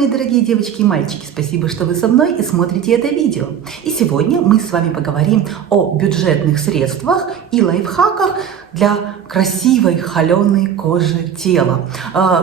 мои дорогие девочки и мальчики, спасибо, что вы со мной и смотрите это видео. И сегодня мы с вами поговорим о бюджетных средствах и лайфхаках для красивой холеной кожи тела.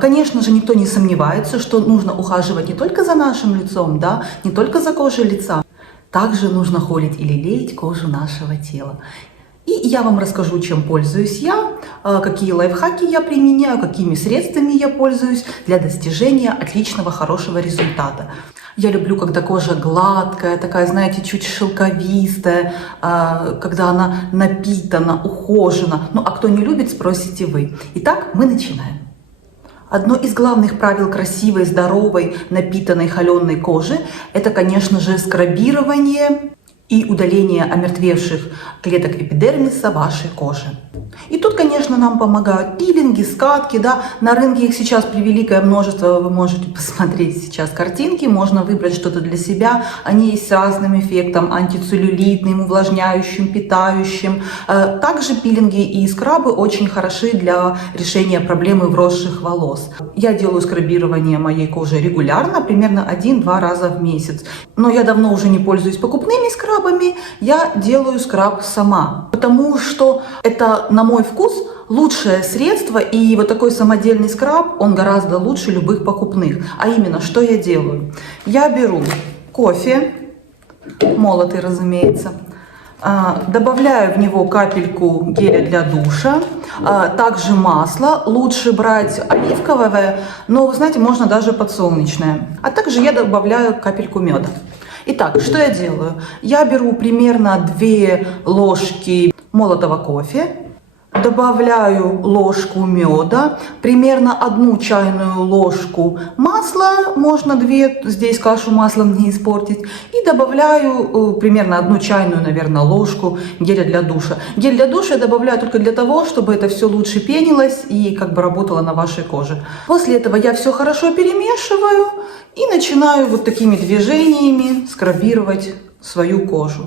Конечно же, никто не сомневается, что нужно ухаживать не только за нашим лицом, да, не только за кожей лица. Также нужно холить и лелеять кожу нашего тела. И я вам расскажу, чем пользуюсь я, какие лайфхаки я применяю, какими средствами я пользуюсь для достижения отличного, хорошего результата. Я люблю, когда кожа гладкая, такая, знаете, чуть шелковистая, когда она напитана, ухожена. Ну, а кто не любит, спросите вы. Итак, мы начинаем. Одно из главных правил красивой, здоровой, напитанной, холеной кожи – это, конечно же, скрабирование и удаление омертвевших клеток эпидермиса вашей кожи. И тут, конечно, нам помогают пилинги, скатки, да, на рынке их сейчас превеликое множество, вы можете посмотреть сейчас картинки, можно выбрать что-то для себя, они есть с разным эффектом, антицеллюлитным, увлажняющим, питающим. Также пилинги и скрабы очень хороши для решения проблемы вросших волос. Я делаю скрабирование моей кожи регулярно, примерно 1-2 раза в месяц. Но я давно уже не пользуюсь покупными скрабами, я делаю скраб сама, потому что это, на мой вкус, лучшее средство, и вот такой самодельный скраб, он гораздо лучше любых покупных. А именно, что я делаю? Я беру кофе, молотый, разумеется, добавляю в него капельку геля для душа, также масло, лучше брать оливковое, но, вы знаете, можно даже подсолнечное. А также я добавляю капельку меда. Итак, что я делаю? Я беру примерно 2 ложки молотого кофе, добавляю ложку меда, примерно 1 чайную ложку масла, можно 2, здесь кашу маслом не испортить, и добавляю примерно 1 чайную, наверное, ложку геля для душа. Гель для душа я добавляю только для того, чтобы это все лучше пенилось и как бы работало на вашей коже. После этого я все хорошо перемешиваю и начинаю вот такими движениями скрабировать свою кожу.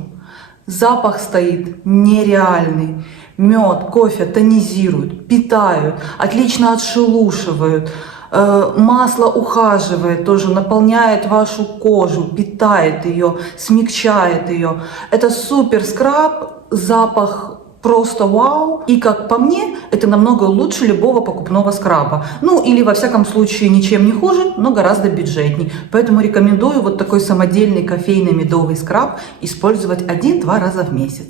Запах стоит нереальный. Мед, кофе тонизируют, питают, отлично отшелушивают. Масло ухаживает, тоже наполняет вашу кожу, питает ее, смягчает ее. Это супер скраб, запах просто вау. И как по мне, это намного лучше любого покупного скраба. Ну или во всяком случае ничем не хуже, но гораздо бюджетней. Поэтому рекомендую вот такой самодельный кофейно-медовый скраб использовать 1-2 раза в месяц.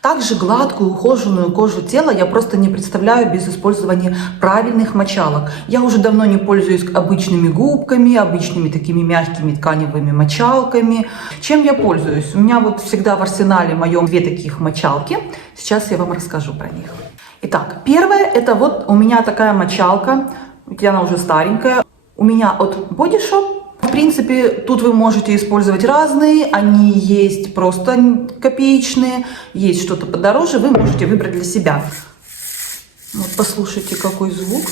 Также гладкую, ухоженную кожу тела я просто не представляю без использования правильных мочалок. Я уже давно не пользуюсь обычными губками, обычными такими мягкими тканевыми мочалками. Чем я пользуюсь? У меня вот всегда в арсенале моем 2 таких мочалки. Сейчас я вам расскажу про них. Итак, первое, это вот у меня такая мочалка, она уже старенькая. У меня от Body Shop. В принципе, тут вы можете использовать разные, они есть просто копеечные, есть что-то подороже, вы можете выбрать для себя. Вот послушайте, какой звук.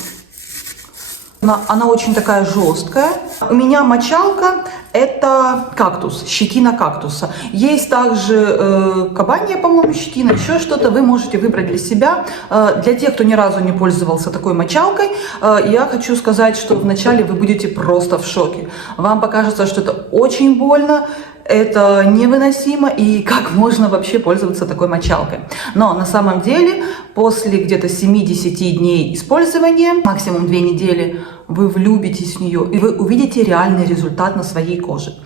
Она очень такая жесткая. У меня мочалка это кактус, щетина кактуса. Есть также кабанья, по-моему, щетина, еще что-то. Вы можете выбрать для себя. Для тех, кто ни разу не пользовался такой мочалкой, я хочу сказать, что вначале вы будете просто в шоке. Вам покажется, что это очень больно. Это невыносимо, и как можно вообще пользоваться такой мочалкой. Но на самом деле, после где-то 7-10 дней использования, максимум 2 недели, вы влюбитесь в нее, и вы увидите реальный результат на своей коже.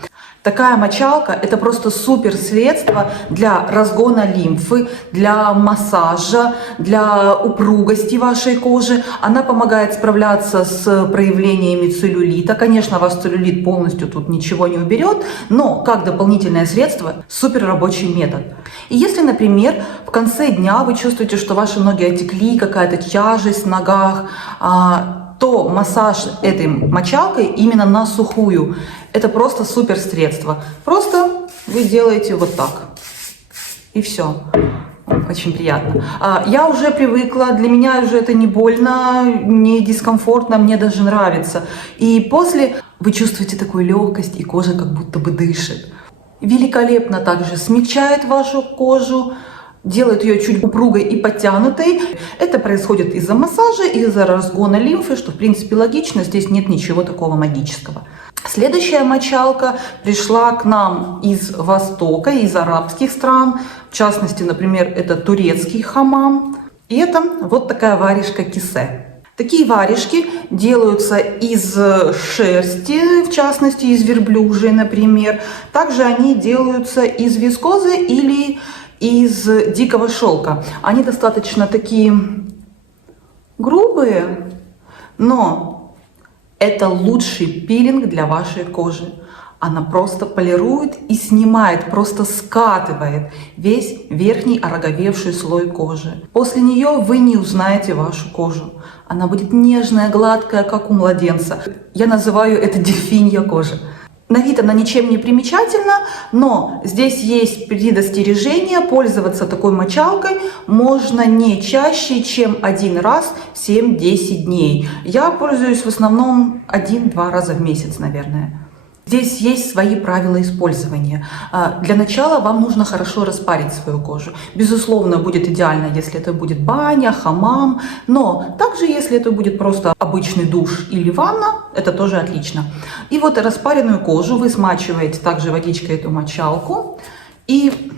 Такая мочалка – это просто супер средство для разгона лимфы, для массажа, для упругости вашей кожи. Она помогает справляться с проявлениями целлюлита. Конечно, ваш целлюлит полностью тут ничего не уберет, но как дополнительное средство – супер рабочий метод. И если, например, в конце дня вы чувствуете, что ваши ноги отекли, какая-то тяжесть в ногах, то массаж этой мочалкой именно на сухую – это просто супер средство. Просто вы делаете вот так. И все. Очень приятно. Я уже привыкла, для меня уже это не больно, не дискомфортно, мне даже нравится. И после вы чувствуете такую легкость, и кожа как будто бы дышит. Великолепно также смягчает вашу кожу, делает ее чуть упругой и подтянутой. Это происходит из-за массажа, из-за разгона лимфы, что в принципе логично, здесь нет ничего такого магического. Следующая мочалка пришла к нам из Востока, из арабских стран. В частности, например, это турецкий хамам. И это вот такая варежка кисе. Такие варежки делаются из шерсти, в частности, из верблюжьей, например. Также они делаются из вискозы или из дикого шелка. Они достаточно такие грубые, но это лучший пилинг для вашей кожи. Она просто полирует и снимает, просто скатывает весь верхний ороговевший слой кожи. После нее вы не узнаете вашу кожу. Она будет нежная, гладкая, как у младенца. Я называю это дельфинья кожа. На вид она ничем не примечательна, но здесь есть предостережение: пользоваться такой мочалкой можно не чаще, чем один раз в 7-10 дней. Я пользуюсь в основном 1-2 раза в месяц, наверное. Здесь есть свои правила использования. Для начала вам нужно хорошо распарить свою кожу. Безусловно, будет идеально, если это будет баня, хамам, но также, если это будет просто обычный душ или ванна, это тоже отлично. И вот распаренную кожу вы смачиваете также водичкой эту мочалку, и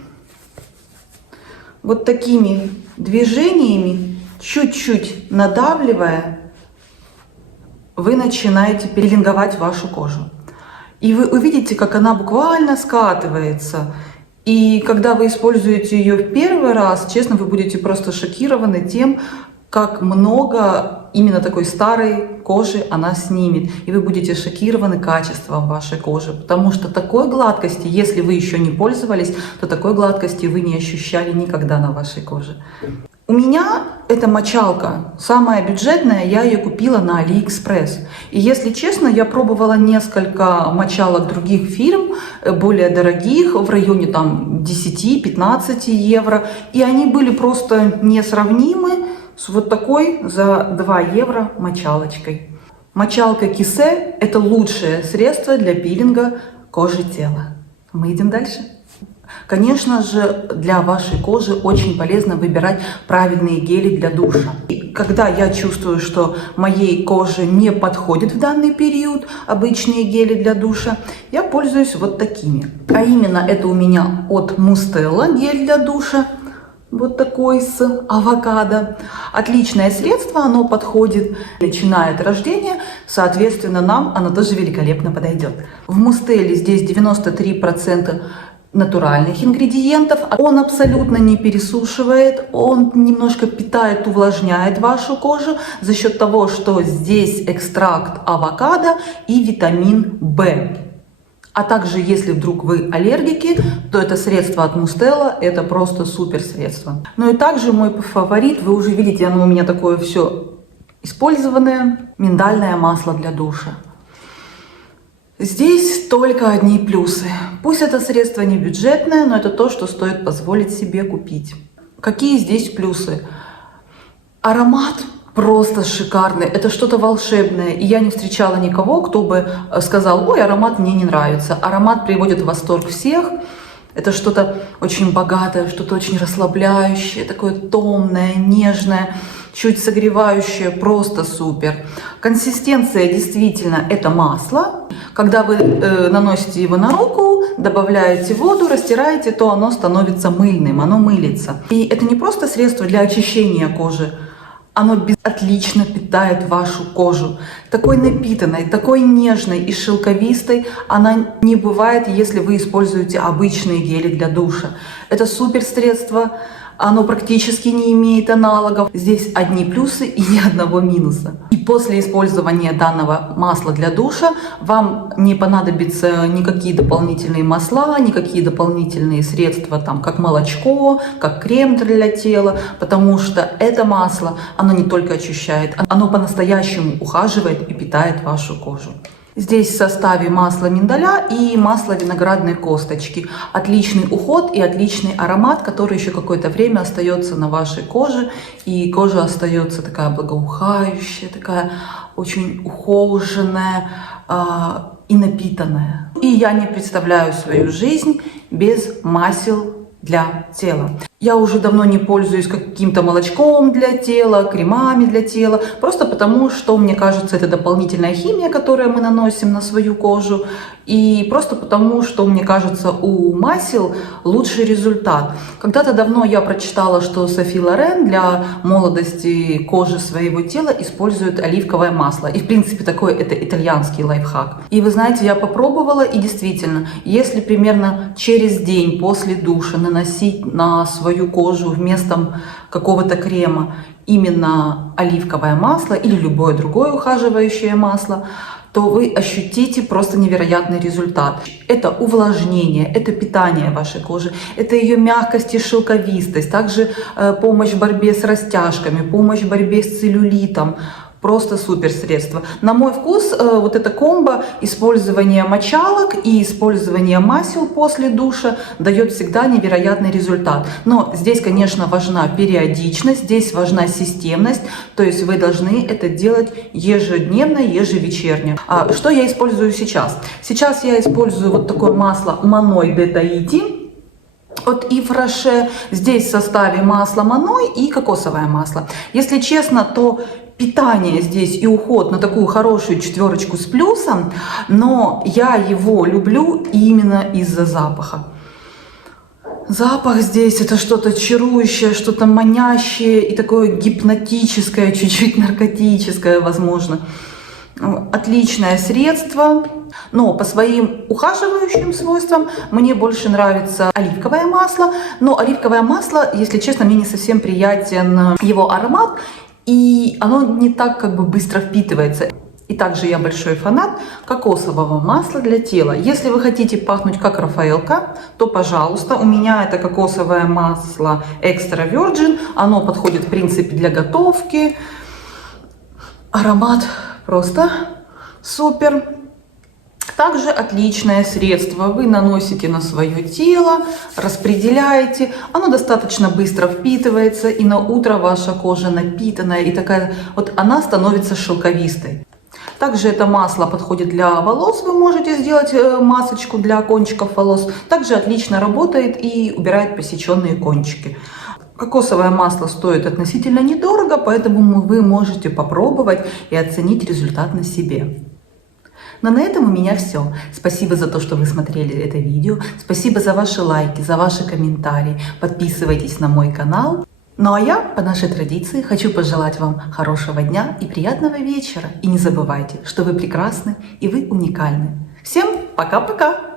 вот такими движениями, чуть-чуть надавливая, вы начинаете пилинговать вашу кожу. И вы увидите, как она буквально скатывается. И когда вы используете ее в первый раз, честно, вы будете просто шокированы тем, как много именно такой старой кожи она снимет. И вы будете шокированы качеством вашей кожи. Потому что такой гладкости, если вы еще не пользовались, то такой гладкости вы не ощущали никогда на вашей коже. У меня эта мочалка самая бюджетная, я ее купила на AliExpress. И если честно, я пробовала несколько мочалок других фирм, более дорогих, в районе там 10-15 евро. И они были просто несравнимы с вот такой за 2 евро мочалочкой. Мочалка кисе – это лучшее средство для пилинга кожи тела. Мы идем дальше. Конечно же, для вашей кожи очень полезно выбирать правильные гели для душа. И когда я чувствую, что моей коже не подходит в данный период обычные гели для душа, я пользуюсь вот такими. А именно, это у меня от Mustela гель для душа. Вот такой с авокадо. Отличное средство, оно подходит, начиная от рождения, соответственно, нам оно тоже великолепно подойдет. В Mustela здесь 93% натуральных ингредиентов. Он абсолютно не пересушивает, он немножко питает, увлажняет вашу кожу за счет того, что здесь экстракт авокадо и витамин В. А также, если вдруг вы аллергики, то это средство от Mustela, это просто супер средство. Ну и также мой фаворит, вы уже видите, оно у меня такое все использованное, миндальное масло для душа. Здесь только одни плюсы. Пусть это средство не бюджетное, но это то, что стоит позволить себе купить. Какие здесь плюсы? Аромат просто шикарный, это что-то волшебное. И я не встречала никого, кто бы сказал: ой, аромат мне не нравится. Аромат приводит в восторг всех. Это что-то очень богатое, что-то очень расслабляющее, такое томное, нежное, чуть согревающее, просто супер. Консистенция действительно это масло. Когда вы наносите его на руку, добавляете воду, растираете, то оно становится мыльным, оно мылится. И это не просто средство для очищения кожи, оно отлично питает вашу кожу. Такой напитанной, такой нежной и шелковистой она не бывает, если вы используете обычные гели для душа. Это супер средство. Оно практически не имеет аналогов. Здесь одни плюсы и ни одного минуса. И после использования данного масла для душа вам не понадобятся никакие дополнительные масла, никакие дополнительные средства, там, как молочко, как крем для тела, потому что это масло, оно не только очищает, оно по-настоящему ухаживает и питает вашу кожу. Здесь в составе масло миндаля и масло виноградной косточки. Отличный уход и отличный аромат, который еще какое-то время остается на вашей коже. И кожа остается такая благоухающая, такая очень ухоженная и напитанная. И я не представляю свою жизнь без масел для тела. Я уже давно не пользуюсь каким-то молочком для тела, кремами для тела, просто потому что, мне кажется, это дополнительная химия, которую мы наносим на свою кожу, и просто потому что, мне кажется, у масел лучший результат. Когда-то давно я прочитала, что Софи Лорен для молодости кожи своего тела использует оливковое масло. И, в принципе, такой это итальянский лайфхак. И вы знаете, я попробовала, и действительно, если примерно через день после душа наносить на свою кожу вместо какого-то крема именно оливковое масло или любое другое ухаживающее масло, то вы ощутите просто невероятный результат. Это увлажнение, это питание вашей кожи, это ее мягкость и шелковистость, также помощь в борьбе с растяжками, помощь в борьбе с целлюлитом. Просто супер средство. На мой вкус, вот это комбо использования мочалок и использования масел после душа дает всегда невероятный результат. Но здесь, конечно, важна периодичность, здесь важна системность, то есть вы должны это делать ежедневно, ежевечерне. А что я использую сейчас? Сейчас я использую вот такое масло Маной де Таити от Ив Роше. Здесь в составе масло Маной и кокосовое масло. Если честно, то питание здесь и уход на такую хорошую 4 с плюсом, но я его люблю именно из-за запаха. Запах здесь это что-то чарующее, что-то манящее и такое гипнотическое, чуть-чуть наркотическое, возможно. Отличное средство, но по своим ухаживающим свойствам мне больше нравится оливковое масло. Но оливковое масло, если честно, мне не совсем приятен его аромат. И оно не так как бы быстро впитывается. И также я большой фанат кокосового масла для тела. Если вы хотите пахнуть как Рафаэлка, то пожалуйста. У меня это кокосовое масло Extra Virgin. Оно подходит в принципе для готовки. Аромат просто супер. Также отличное средство. Вы наносите на свое тело, распределяете. Оно достаточно быстро впитывается, и на утро ваша кожа напитанная, и такая вот она становится шелковистой. Также это масло подходит для волос. Вы можете сделать масочку для кончиков волос. Также отлично работает и убирает посеченные кончики. Кокосовое масло стоит относительно недорого, поэтому вы можете попробовать и оценить результат на себе. Но на этом у меня все. Спасибо за то, что вы смотрели это видео. Спасибо за ваши лайки, за ваши комментарии. Подписывайтесь на мой канал. Ну а я, по нашей традиции, хочу пожелать вам хорошего дня и приятного вечера. И не забывайте, что вы прекрасны и вы уникальны. Всем пока-пока!